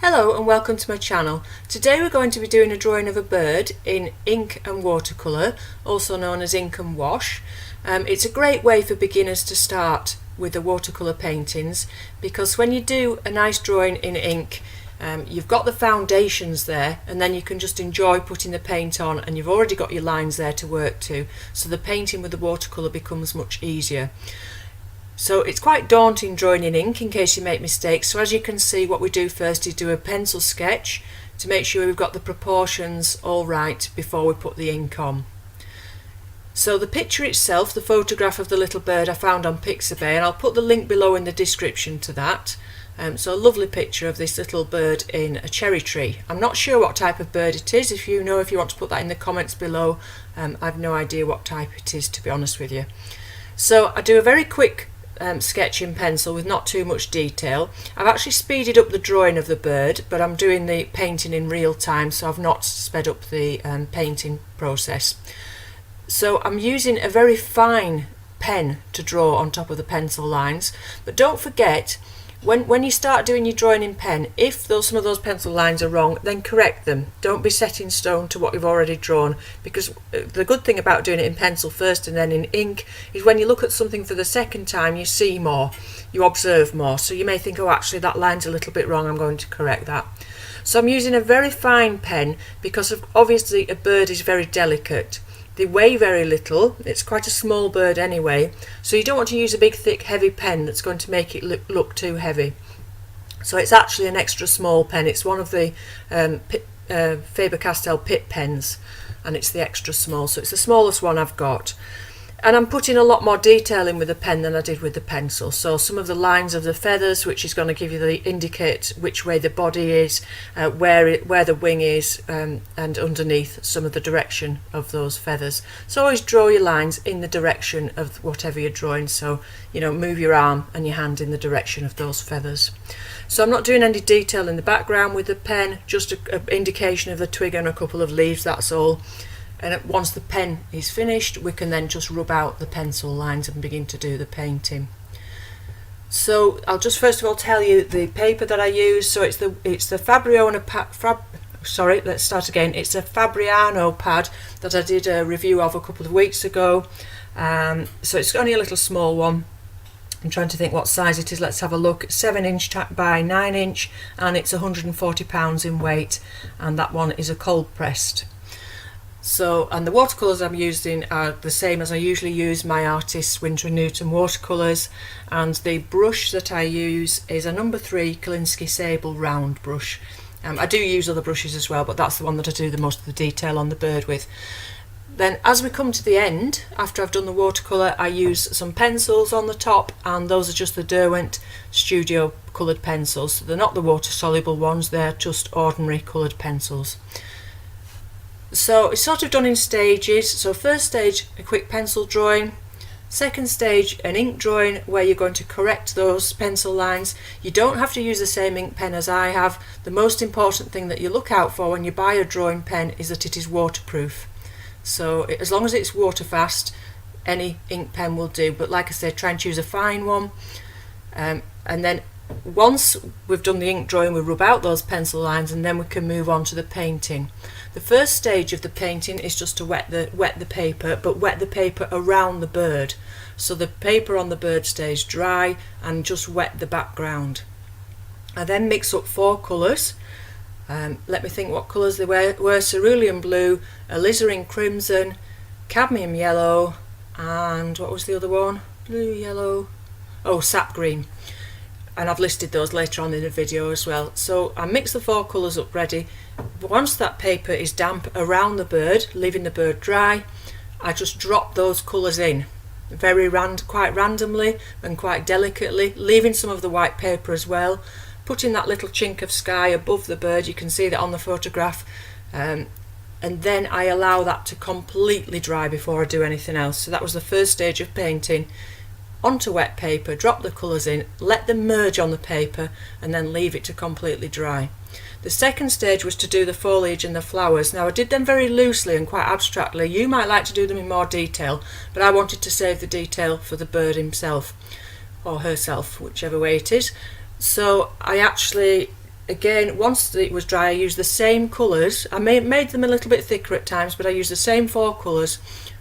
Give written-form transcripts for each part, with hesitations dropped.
Hello and welcome to my channel. Today we're going to be doing a drawing of a bird in ink and watercolour, also known as ink and wash. It's a great way for beginners to start with the watercolour paintings, because when you do a nice drawing in ink, you've got the foundations there, and then you can just enjoy putting the paint on, and you've already got your lines there to work to, so the painting with the watercolour becomes much easier. So it's quite daunting drawing in ink in case you make mistakes. So as you can see, what we do first is do a pencil sketch to make sure we've got the proportions all right before we put the ink on. So the picture itself, the photograph of the little bird, I found on Pixabay, and I'll put the link below in the description to that. So a lovely picture of this little bird in a cherry tree. I'm not sure what type of bird it is. If you know, if you want to put that in the comments below. I've no idea what type it is, to be honest with you. So I do a very quick sketch in pencil with not too much detail. I've actually speeded up the drawing of the bird, but I'm doing the painting in real time, so I've not sped up the painting process. So I'm using a very fine pen to draw on top of the pencil lines, but don't forget, when you start doing your drawing in pen, if some of those pencil lines are wrong, then correct them. Don't be set in stone to what you've already drawn, because the good thing about doing it in pencil first and then in ink is when you look at something for the second time, you see more, you observe more, so you may think, oh, actually that line's a little bit wrong, I'm going to correct that. So I'm using a very fine pen because obviously a bird is very delicate. They weigh very little, it's quite a small bird anyway, so you don't want to use a big thick heavy pen that's going to make it look too heavy. So it's actually an extra small pen. It's one of the Faber-Castell Pitt pens, and it's the extra small, so it's the smallest one I've got. And I'm putting a lot more detail in with the pen than I did with the pencil. So some of the lines of the feathers, which is going to give you indicate which way the body is, where the wing is, and underneath some of the direction of those feathers. So always draw your lines in the direction of whatever you're drawing. So, you know, move your arm and your hand in the direction of those feathers. So I'm not doing any detail in the background with the pen, just an indication of the twig and a couple of leaves, that's all. And once the pen is finished, we can then just rub out the pencil lines and begin to do the painting. So I'll just first of all tell you the paper that I use. So it's the Fabriano let's start again. It's a Fabriano pad that I did a review of a couple of weeks ago. So it's only a little small one. I'm trying to think what size it is. Let's have a look. 7" by 9", and it's 140 pounds in weight. And that one is a cold pressed. So, and the watercolours I'm using are the same as I usually use, my Artist's Winsor & Newton watercolours, and the brush that I use is a number 3 Kolinsky Sable round brush. I do use other brushes as well, but that's the one that I do the most of the detail on the bird with. Then as we come to the end, after I've done the watercolour, I use some pencils on the top, and those are just the Derwent Studio coloured pencils. So they're not the water soluble ones, they're just ordinary coloured pencils. So it's sort of done in stages. So first stage, a quick pencil drawing. Second stage, an ink drawing where you're going to correct those pencil lines. You don't have to use the same ink pen as I have. The most important thing that you look out for when you buy a drawing pen is that it is waterproof. So as long as it's water fast, any ink pen will do. But like I said, try and choose a fine one. And then once we've done the ink drawing, we rub out those pencil lines, and then we can move on to the painting. The first stage of the painting is just to wet the paper, but wet the paper around the bird, so the paper on the bird stays dry, and just wet the background. I then mix up 4 colours. Let me think what colours they were. Cerulean blue, alizarin crimson, cadmium yellow, and what was the other one? Blue, yellow, oh, sap green. And I've listed those later on in the video as well. So I mix the 4 colours up ready. Once that paper is damp around the bird, leaving the bird dry, I just drop those colours in quite randomly and quite delicately, leaving some of the white paper as well, putting that little chink of sky above the bird. You can see that on the photograph, and then I allow that to completely dry before I do anything else. So that was the first stage of painting. Onto wet paper, drop the colours in, let them merge on the paper, and then leave it to completely dry. The second stage was to do the foliage and the flowers. Now I did them very loosely and quite abstractly. You might like to do them in more detail, but I wanted to save the detail for the bird himself or herself, whichever way it is. So I actually again, once it was dry, I used the same colours. I made them a little bit thicker at times, but I used the same 4 colours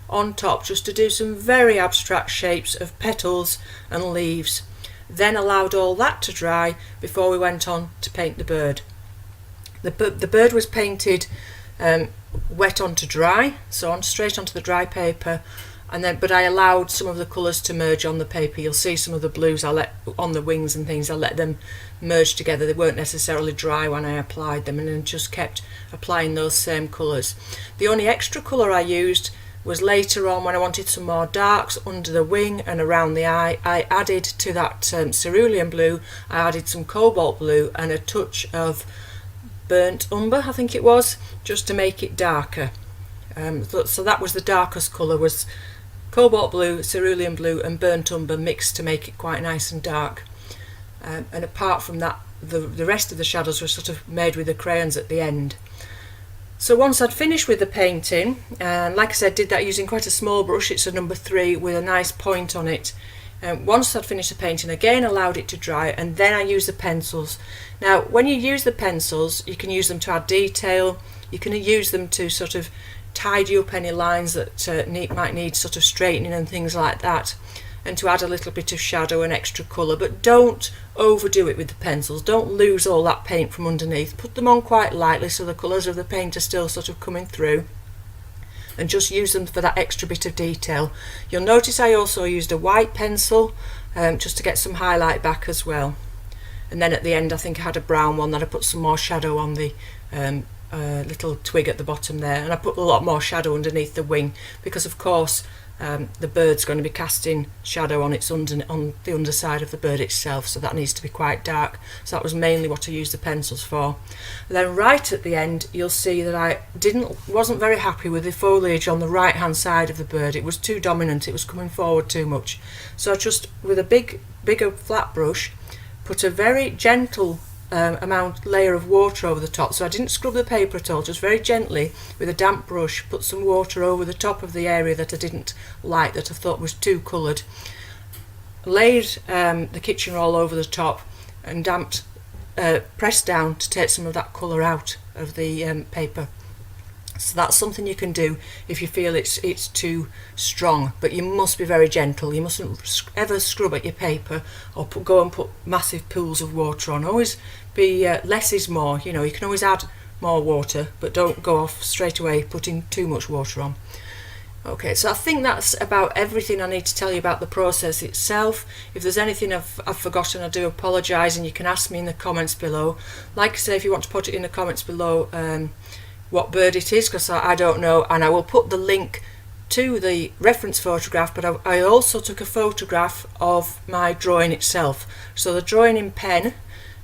on top just to do some very abstract shapes of petals and leaves. Then allowed all that to dry before we went on to paint the bird. The bird was painted wet onto dry, so straight onto the dry paper, and then but I allowed some of the colours to merge on the paper. You'll see some of the blues I let on the wings and things, I let them merge together. They weren't necessarily dry when I applied them, and then just kept applying those same colours. The only extra colour I used was later on when I wanted some more darks under the wing and around the eye. I added to that cerulean blue, I added some cobalt blue and a touch of burnt umber, I think it was, just to make it darker. So that was the darkest colour, was cobalt blue, cerulean blue and burnt umber mixed to make it quite nice and dark. And apart from that, the rest of the shadows were sort of made with the crayons at the end. So once I'd finished with the painting, and like I said, did that using quite a small brush, it's a number 3 with a nice point on it. Once I'd finished the painting, again allowed it to dry, and then I used the pencils. Now when you use the pencils, you can use them to add detail, you can use them to sort of tidy up any lines that might need sort of straightening and things like that, and to add a little bit of shadow and extra colour, but don't overdo it with the pencils. Don't lose all that paint from underneath. Put them on quite lightly so the colours of the paint are still sort of coming through, and just use them for that extra bit of detail. You'll notice I also used a white pencil just to get some highlight back as well, and then at the end I think I had a brown one that I put some more shadow on the little twig at the bottom there, and I put a lot more shadow underneath the wing because of course the bird's going to be casting shadow on the underside of the bird itself, so that needs to be quite dark. So that was mainly what I used the pencils for. And then right at the end you'll see that I wasn't very happy with the foliage on the right hand side of the bird. It was too dominant, it was coming forward too much, so I just with a bigger flat brush put a very gentle layer of water over the top. So I didn't scrub the paper at all, just very gently with a damp brush put some water over the top of the area that I didn't like, that I thought was too coloured. Laid the kitchen roll over the top and pressed down to take some of that colour out of the paper. So that's something you can do if you feel it's too strong, but you must be very gentle. You mustn't ever scrub at your paper or go and put massive pools of water on. Always be less is more. You know, you can always add more water, but don't go off straight away putting too much water on. Okay, so I think that's about everything I need to tell you about the process itself. If there's anything I've forgotten, I do apologise, and you can ask me in the comments below. Like I say, if you want to put it in the comments below what bird it is, because I don't know, and I will put the link to the reference photograph, but I also took a photograph of my drawing itself. So the drawing in pen,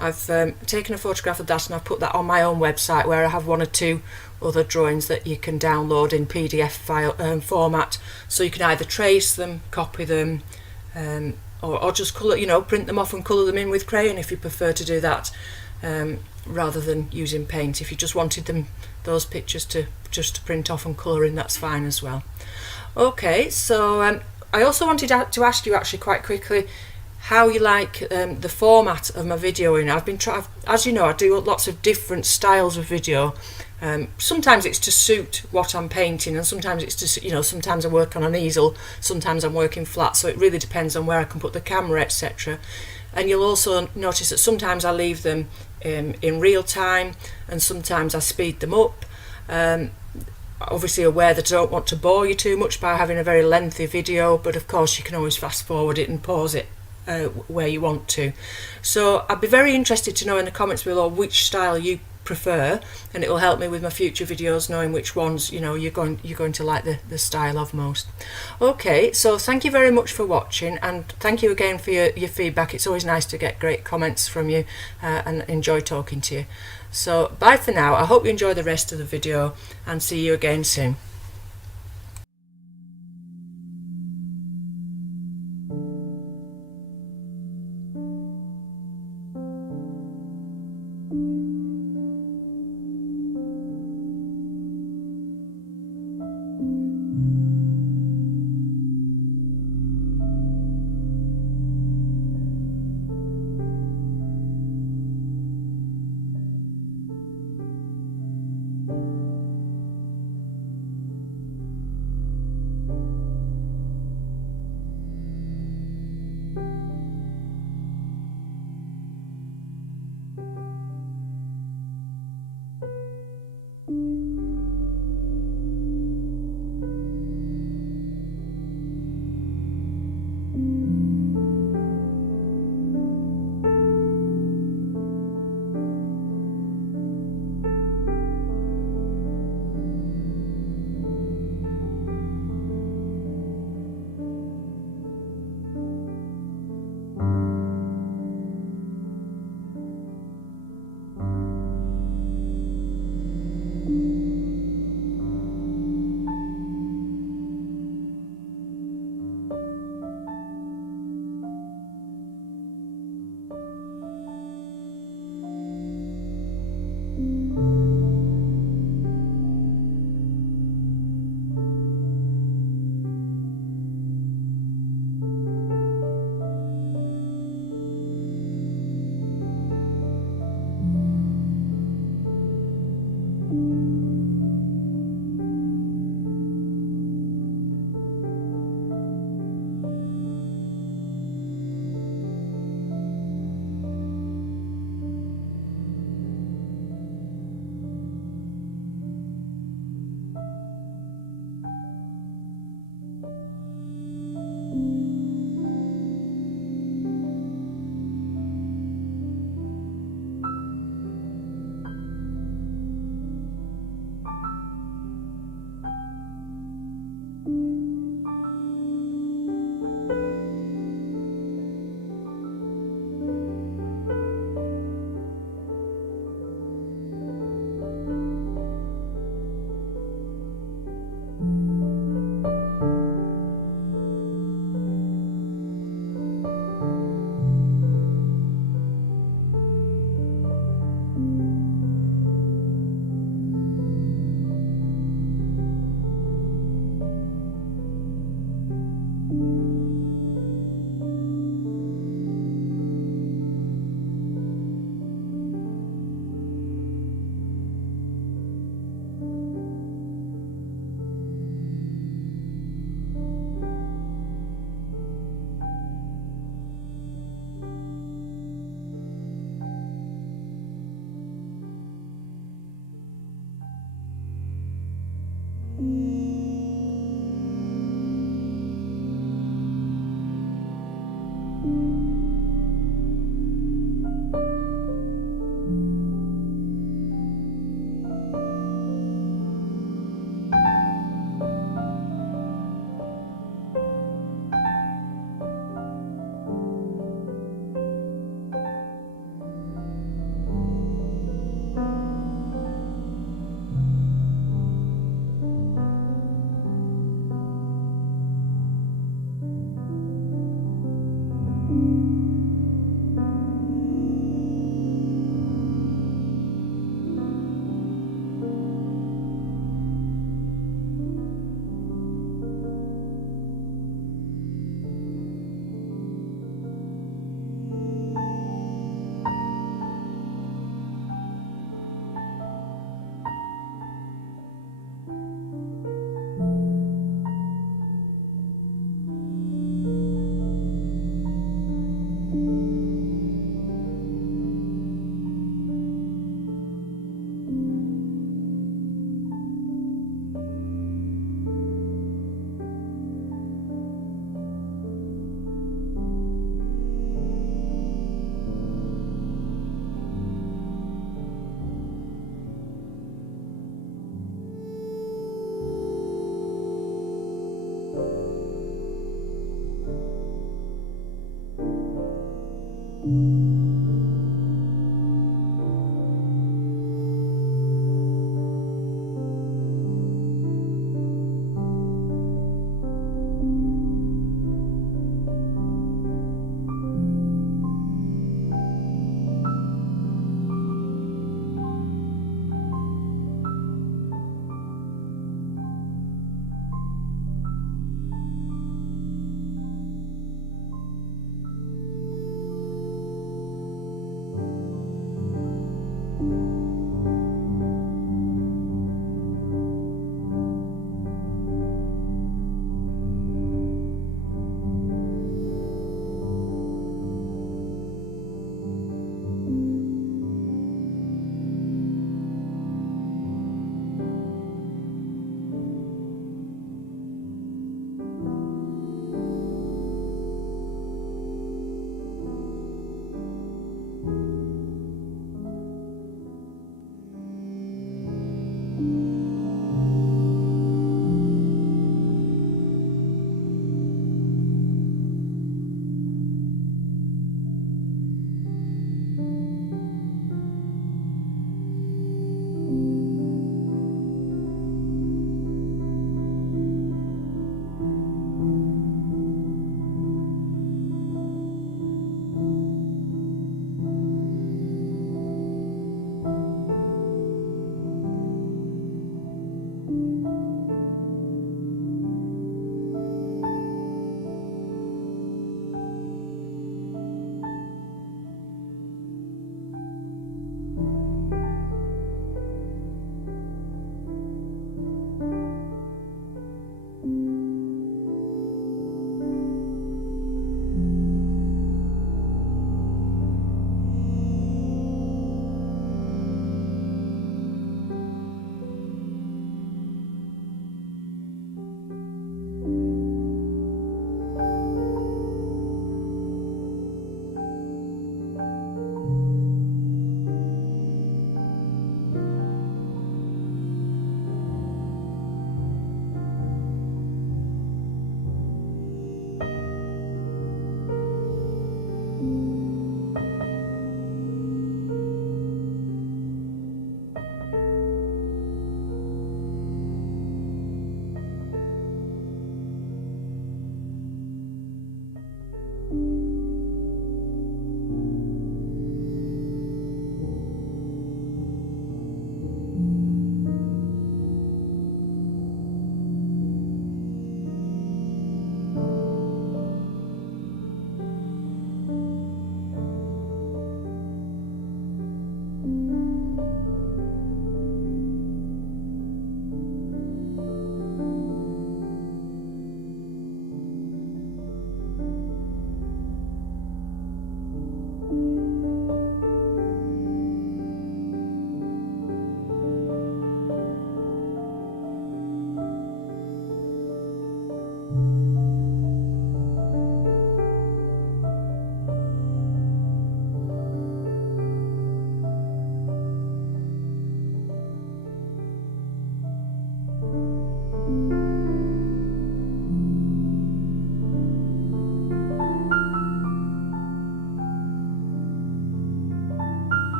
I've taken a photograph of that and I've put that on my own website, where I have 1 or 2 other drawings that you can download in PDF file format, so you can either trace them, copy them, or just colour, print them off and colour them in with crayon if you prefer to do that, rather than using paint. If you just wanted those pictures to print off and colour in, that's fine as well. Okay, so I also wanted to ask you actually quite quickly how you like the format of my videoing. As you know, I do lots of different styles of video. Sometimes it's to suit what I'm painting, and sometimes it's to, sometimes I work on an easel, sometimes I'm working flat, so it really depends on where I can put the camera, etc. And you'll also notice that sometimes I leave them in real time, and sometimes I speed them up. Obviously aware that I don't want to bore you too much by having a very lengthy video, but of course you can always fast forward it and pause it where you want to. So I'd be very interested to know in the comments below which style you prefer, and it will help me with my future videos, knowing which ones you're going to like the style of most. Okay, so thank you very much for watching, and thank you again for your feedback. It's always nice to get great comments from you, and enjoy talking to you. So bye for now. I hope you enjoy the rest of the video, and see you again soon.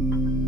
you.